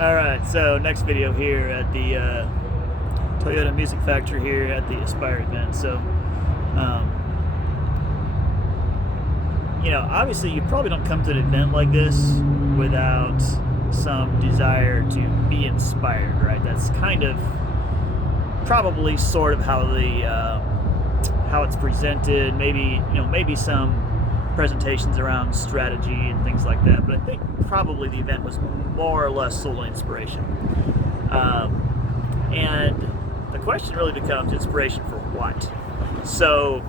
Alright, so next video here at the Toyota Music Factory here at the Aspire event. Um, obviously you probably don't come to an event like this without some desire to be inspired, right? That's kind of probably sort of how it's presented. Maybe some presentations around strategy and things like that, but I think probably the event was more or less solely inspiration. And the question really becomes inspiration for what? So,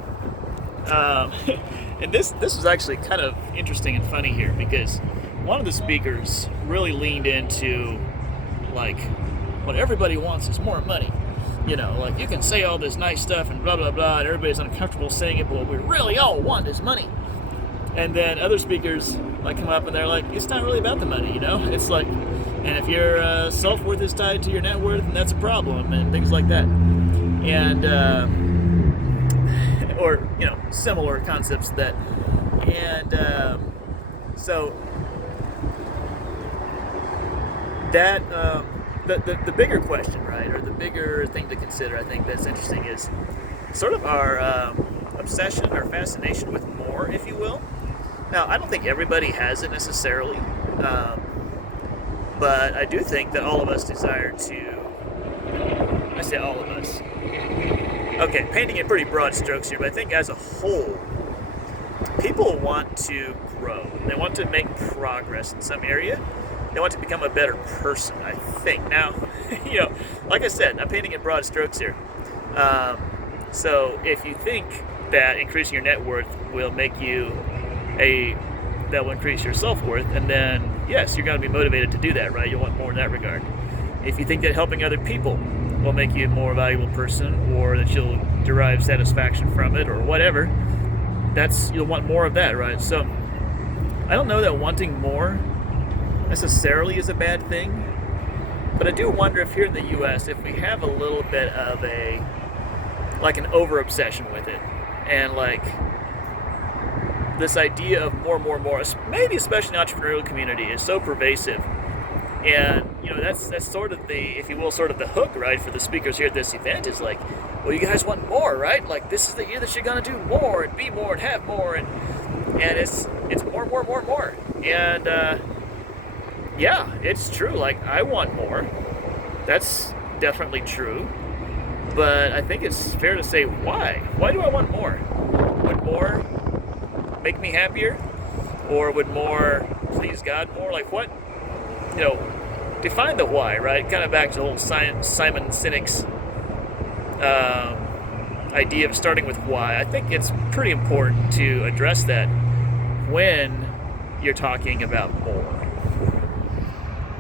and this was actually kind of interesting and funny here, because one of the speakers really leaned into, like, what everybody wants is more money. Like, you can say all this nice stuff and blah blah blah, and everybody's uncomfortable saying it, but what we really all want is money. And then other speakers come up and they're like, it's not really about the money, It's like, and if your self-worth is tied to your net worth, then that's a problem, and things like that. And or similar concepts to that. And so that the bigger question, right, or the bigger thing to consider, I think that's interesting, is sort of our obsession or fascination with more, if you will. Now, I don't think everybody has it necessarily, but I do think that all of us desire to, I say all of us, okay, painting in pretty broad strokes here, but I think as a whole, people want to grow. They want to make progress in some area. They want to become a better person, I think. Now, like I said, I'm painting in broad strokes here. So if you think that increasing your net worth will make you that will increase your self-worth, and then yes, you're going to be motivated to do that, right? You'll want more in that regard. If you think that helping other people will make you a more valuable person, or that you'll derive satisfaction from it, or whatever, you'll want more of that, right? So I don't know that wanting more necessarily is a bad thing, but I do wonder if here in the US, if we have a little bit of an over obsession with it, and this idea of more, maybe especially in the entrepreneurial community, is so pervasive. And that's sort of if you will, sort of the hook, right, for the speakers here at this event, is like, well, you guys want more, right? Like, this is the year that you're gonna do more and be more and have more, and it's more. And yeah, it's true. Like, I want more. That's definitely true. But I think it's fair to say, why? Why do I want more? Would more make me happier? Or would more please God more? Like, what? Define the why, right? Kind of back to the whole Simon Sinek's idea of starting with why. I think it's pretty important to address that when you're talking about more.